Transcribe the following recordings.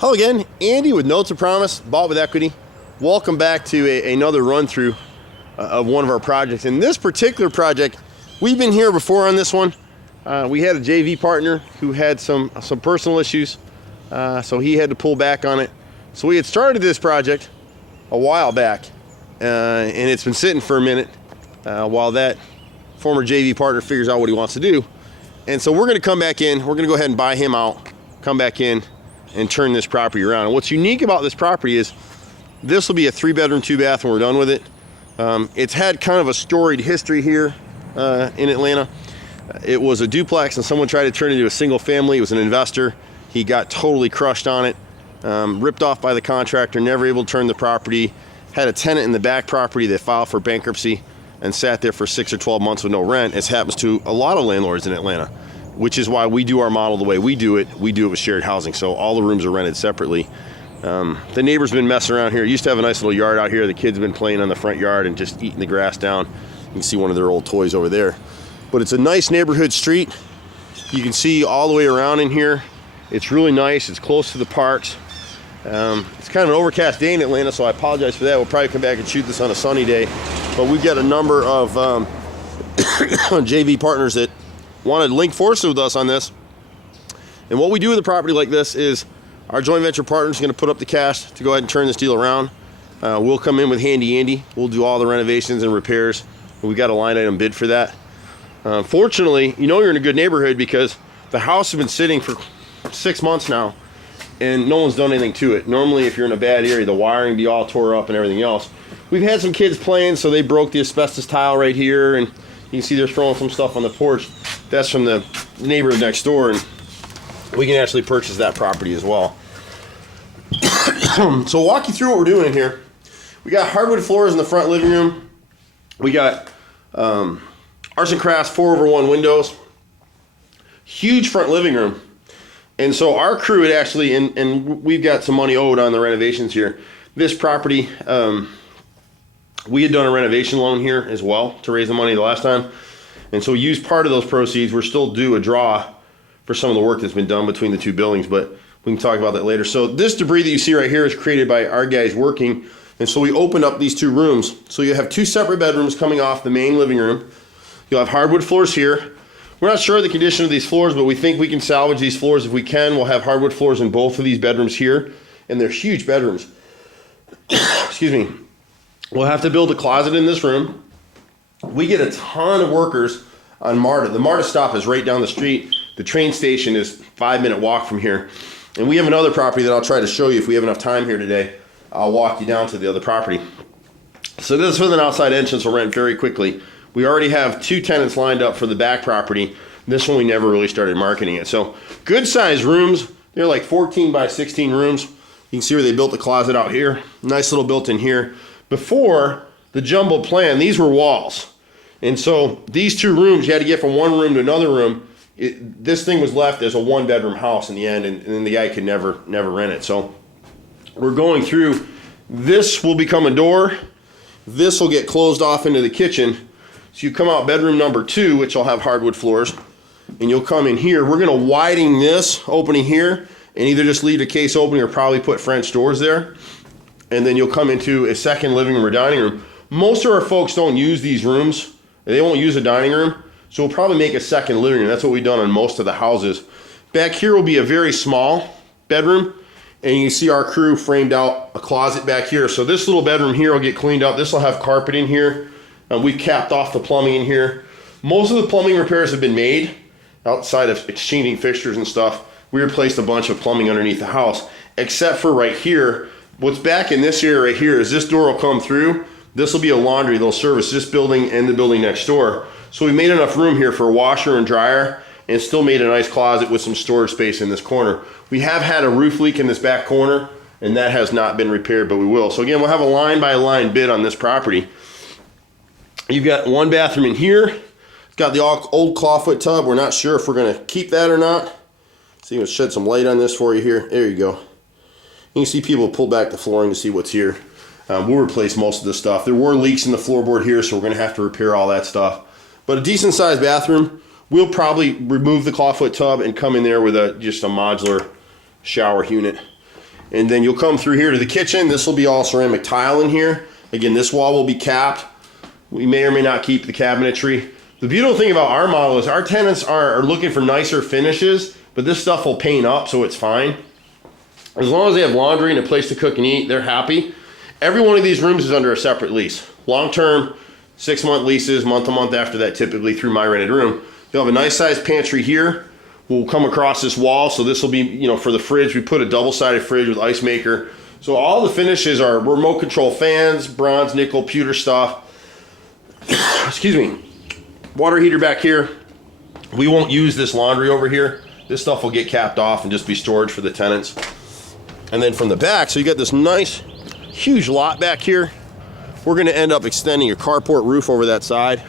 Hello again, Andy with Notes of Promise, Bought with Equity. Welcome back to another run through of one of our projects. In this particular project, we've been here before on this one. We had a JV partner who had some personal issues, so he had to pull back on it. So we had started this project a while back, and it's been sitting for a minute while that former JV partner figures out what he wants to do. And so we're going to come back in, we're going to go ahead and buy him out, come back in, and turn this property around. And what's unique about this property is this will be a 3-bedroom, 2-bath when we're done with it. It's had kind of a storied history here in Atlanta. It was a duplex and someone tried to turn it into a single family. It was an investor. He got totally crushed on it, ripped off by the contractor, never able to turn the property, had a tenant in the back property that filed for bankruptcy and sat there for 6 or 12 months with no rent, as happens to a lot of landlords in Atlanta, which is why we do our model the way we do it. We do it with shared housing, so all the rooms are rented separately. The neighbor's been messing around here. Used to have a nice little yard out here. The kids have been playing on the front yard and just eating the grass down. You can see one of their old toys over there. But it's a nice neighborhood street. You can see all the way around in here. It's really nice. It's close to the parks. It's kind of an overcast day in Atlanta, so I apologize for that. We'll probably come back and shoot this on a sunny day. But we've got a number of JV partners that want to link forces with us on this. And what we do with a property like this is our joint venture partner is going to put up the cash to go ahead and turn this deal around. We'll come in with Handy Andy. We'll do all the renovations and repairs. We got a line item bid for that. Fortunately, you know you're in a good neighborhood because the house has been sitting for 6 months now and no one's done anything to it. Normally, if you're in a bad area, the wiring be all tore up and everything else. We've had some kids playing, so they broke the asbestos tile right here, and you can see they're throwing some stuff on the porch. That's from the neighbor next door, and we can actually purchase that property as well. So I'll walk you through what we're doing in here. We got hardwood floors in the front living room. We got arts and crafts 4/1 windows. Huge front living room. And so our crew had actually, and we've got some money owed on the renovations here. This property, we had done a renovation loan here as well to raise the money the last time. And so we used part of those proceeds. We're still due a draw for some of the work that's been done between the two buildings, but we can talk about that later. So this debris that you see right here is created by our guys working. And so we opened up these two rooms. So you have two separate bedrooms coming off the main living room. You'll have hardwood floors here. We're not sure of the condition of these floors, but we think we can salvage these floors if we can. We'll have hardwood floors in both of these bedrooms here, and they're huge bedrooms. Excuse me. We'll have to build a closet in this room. We get a ton of workers on MARTA. The MARTA stop is right down the street. The train station is 5-minute walk from here. And we have another property that I'll try to show you if we have enough time here today. I'll walk you down to the other property. So this is with an outside entrance will rent very quickly. We already have 2 tenants lined up for the back property. This one we never really started marketing it. So good sized rooms. They're like 14 by 16 rooms. You can see where they built the closet out here. Nice little built in here. Before the jumbo plan, these were walls. And so these 2 rooms, you had to get from one room to another room. This thing was left as a 1-bedroom house in the end, and then the guy could never rent it. So we're going through. This will become a door. This will get closed off into the kitchen. So you come out bedroom number 2, which will have hardwood floors, and you'll come in here. We're going to widen this opening here and either just leave the case opening or probably put French doors there. And then you'll come into a second living room or dining room. Most of our folks don't use these rooms. They won't use a dining room. So we'll probably make a second living room. That's what we've done on most of the houses. Back here will be a very small bedroom. And you can see our crew framed out a closet back here. So this little bedroom here will get cleaned up. This will have carpet in here. We've capped off the plumbing in here. Most of the plumbing repairs have been made outside of exchanging fixtures and stuff. We replaced a bunch of plumbing underneath the house, except for right here. What's back in this area right here is this door will come through. This will be a laundry. They'll service this building and the building next door. So we made enough room here for a washer and dryer and still made a nice closet with some storage space in this corner. We have had a roof leak in this back corner and that has not been repaired, but we will. So again, we'll have a line by line bid on this property. You've got 1 bathroom in here. It's got the old clawfoot tub. We're not sure if we're gonna keep that or not. So you can shed some light on this for you here. There you go. You can see people pull back the flooring to see what's here. We'll replace most of this stuff. There were leaks in the floorboard here, so we're gonna have to repair all that stuff. But a decent sized bathroom. We'll probably remove the clawfoot tub and come in there with just a modular shower unit. And then you'll come through here to the kitchen. This will be all ceramic tile in here. Again, this wall will be capped. We may or may not keep the cabinetry. The beautiful thing about our model is our tenants are looking for nicer finishes, but this stuff will paint up, so it's fine. As long as they have laundry and a place to cook and eat, they're happy. Every one of these rooms is under a separate lease. Long-term, 6-month leases, month-to-month after that, typically through my rented room. You'll have a nice sized pantry here. We'll come across this wall, so this will be, you know, for the fridge. We put a double-sided fridge with ice maker. So all the finishes are remote control fans, bronze, nickel, pewter stuff. Excuse me. Water heater back here. We won't use this laundry over here. This stuff will get capped off and just be storage for the tenants. And then from the back, so you got this nice, huge lot back here. We're gonna end up extending a carport roof over that side.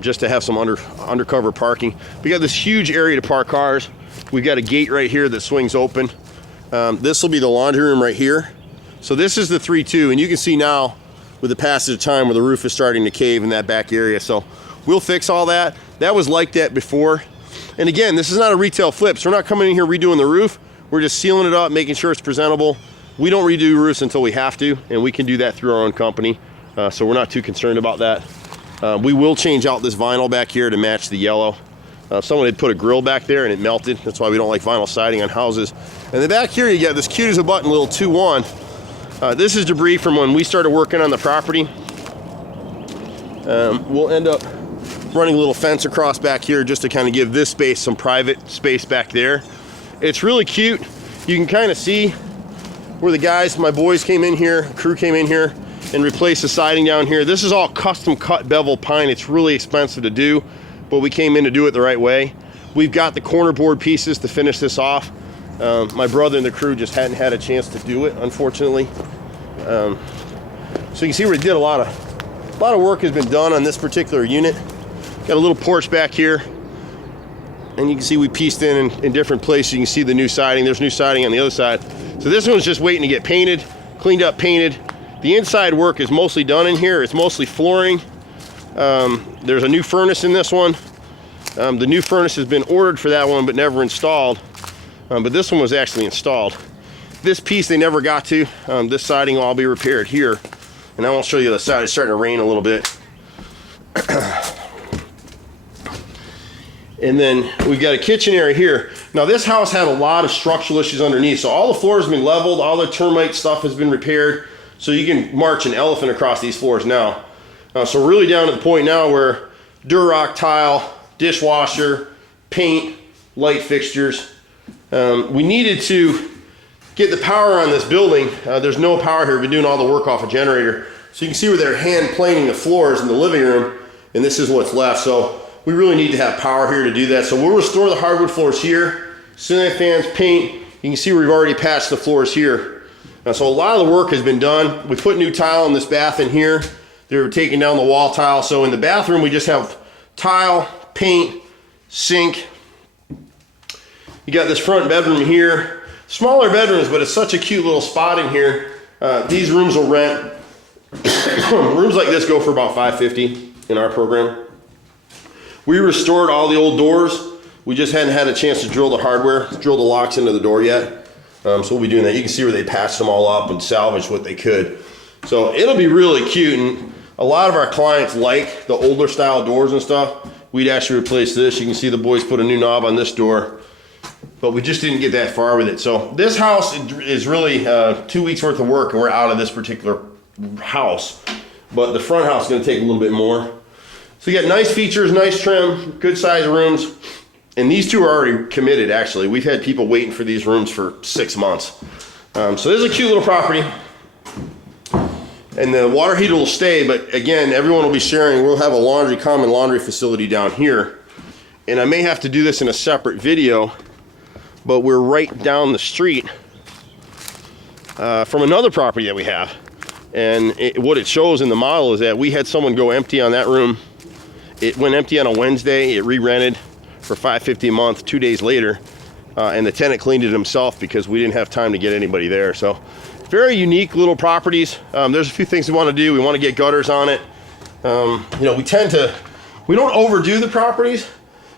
Just to have some undercover parking. We got this huge area to park cars. We've got a gate right here that swings open. This will be the laundry room right here. So this is the 3-2, and you can see now with the passage of time where the roof is starting to cave in that back area. So we'll fix all that. That was like that before. And again, this is not a retail flip, so we're not coming in here redoing the roof. We're just sealing it up, making sure it's presentable. We don't redo roofs until we have to, and we can do that through our own company. So we're not too concerned about that. We will change out this vinyl back here to match the yellow. Someone had put a grill back there and it melted. That's why we don't like vinyl siding on houses. And then back here you got this cute as a button little 2-1. This is debris from when we started working on the property. We'll end up running a little fence across back here just to kind of give this space some private space back there. It's really cute. You can kind of see where the guys, my boys came in here, crew came in here and replace the siding down here. This is all custom cut bevel pine. It's really expensive to do, but we came in to do it the right way. We've got the corner board pieces to finish this off. My brother and the crew just hadn't had a chance to do it, unfortunately. So you can see we did a lot of work has been done on this particular unit. Got a little porch back here, and you can see we pieced in different places. You can see the new siding. There's new siding on the other side. So this one's just waiting to get painted, cleaned up, painted. The inside work is mostly done in here. It's mostly flooring. There's a new furnace in this one. The new furnace has been ordered for that one, but never installed. But this one was actually installed. This piece they never got to. This siding will all be repaired here. And I won't show you the side. It's starting to rain a little bit. And then we've got a kitchen area here. Now this house had a lot of structural issues underneath. So all the floors have been leveled. All the termite stuff has been repaired. So you can march an elephant across these floors now. So we're really down to the point now where Durock tile, dishwasher, paint, light fixtures. We needed to get the power on this building. There's no power here. We've been doing all the work off a generator. So you can see where they're hand planing the floors in the living room, and this is what's left. So we really need to have power here to do that. So we'll restore the hardwood floors here, ceiling fans, paint. You can see we've already patched the floors here. So a lot of the work has been done. We put new tile in this bath in here. They're taking down the wall tile. So in the bathroom, we just have tile, paint, sink. You got this front bedroom here. Smaller bedrooms, but it's such a cute little spot in here. These rooms will rent. Rooms like this go for about $550 in our program. We restored all the old doors. We just hadn't had a chance to drill the hardware, drill the locks into the door yet. So we'll be doing that. You can see where they patched them all up and salvaged what they could. So it'll be really cute. And a lot of our clients like the older style doors and stuff. We'd actually replace this. You can see the boys put a new knob on this door, but we just didn't get that far with it. So this house is really 2 weeks worth of work, and we're out of this particular house. But the front house is going to take a little bit more. So you got nice features, nice trim, good size rooms. And these two are already committed, actually. We've had people waiting for these rooms for 6 months. So this is a cute little property. And the water heater will stay, but again, everyone will be sharing. We'll have a common laundry facility down here. And I may have to do this in a separate video, but we're right down the street from another property that we have. And what it shows in the model is that we had someone go empty on that room. It went empty on a Wednesday. It re-rented for $550 a month 2 days later, and the tenant cleaned it himself because we didn't have time to get anybody there. So very unique little properties. There's a few things we want to do. We want to get gutters on it. You know, we don't overdo the properties,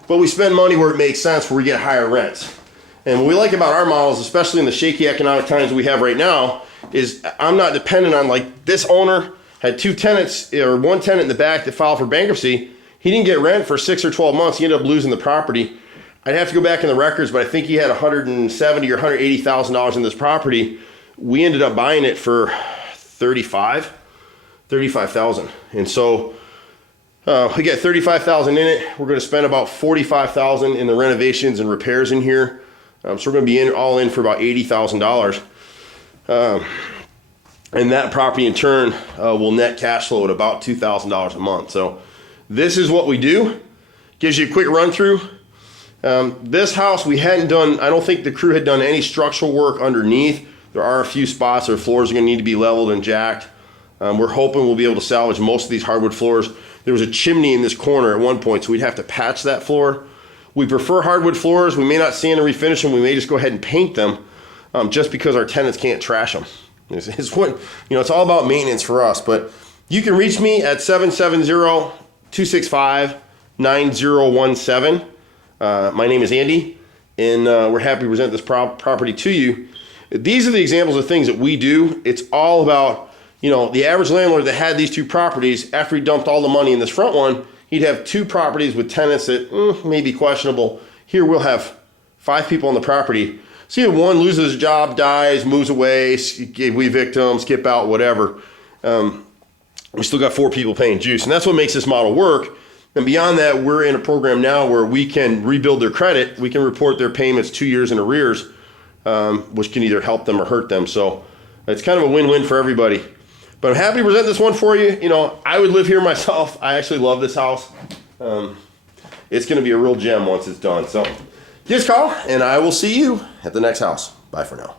but we spend money where it makes sense, where we get higher rents. And what we like about our models, especially in the shaky economic times we have right now, is I'm not dependent on, like, this owner had 2 tenants or 1 tenant in the back that filed for bankruptcy. He didn't get rent for 6 or 12 months. He ended up losing the property. I'd have to go back in the records, but I think he had $170,000 or $180,000 in this property. We ended up buying it for $35,000. And so we got $35,000 in it. We're going to spend about $45,000 in the renovations and repairs in here. So we're going to be all in for about $80,000. And that property in turn will net cash flow at about $2,000 a month. So this is what we do. Gives you a quick run through. This house we hadn't done, I don't think the crew had done any structural work underneath. There are a few spots where floors are going to need to be leveled and jacked. We're hoping we'll be able to salvage most of these hardwood floors. There was a chimney in this corner at one point, so we'd have to patch that floor. We prefer hardwood floors. We may not sand and refinish them. We may just go ahead and paint them just because our tenants can't trash them. It's what, it's all about maintenance for us. But you can reach me at 770-265-9017. My name is Andy, and we're happy to present this property to you. These are the examples of things that we do. It's all about, the average landlord that had these 2 properties, after he dumped all the money in this front one, he'd have 2 properties with tenants that may be questionable. Here we'll have 5 people on the property. See if one loses his job, dies, moves away, we evict, skip out, whatever. We still got 4 people paying juice, and that's what makes this model work. And beyond that, we're in a program now where we can rebuild their credit. We can report their payments 2 years in arrears, which can either help them or hurt them. So it's kind of a win-win for everybody. But I'm happy to present this one for you. I would live here myself. I actually love this house. It's going to be a real gem once it's done. So just call, and I will see you at the next house. Bye for now.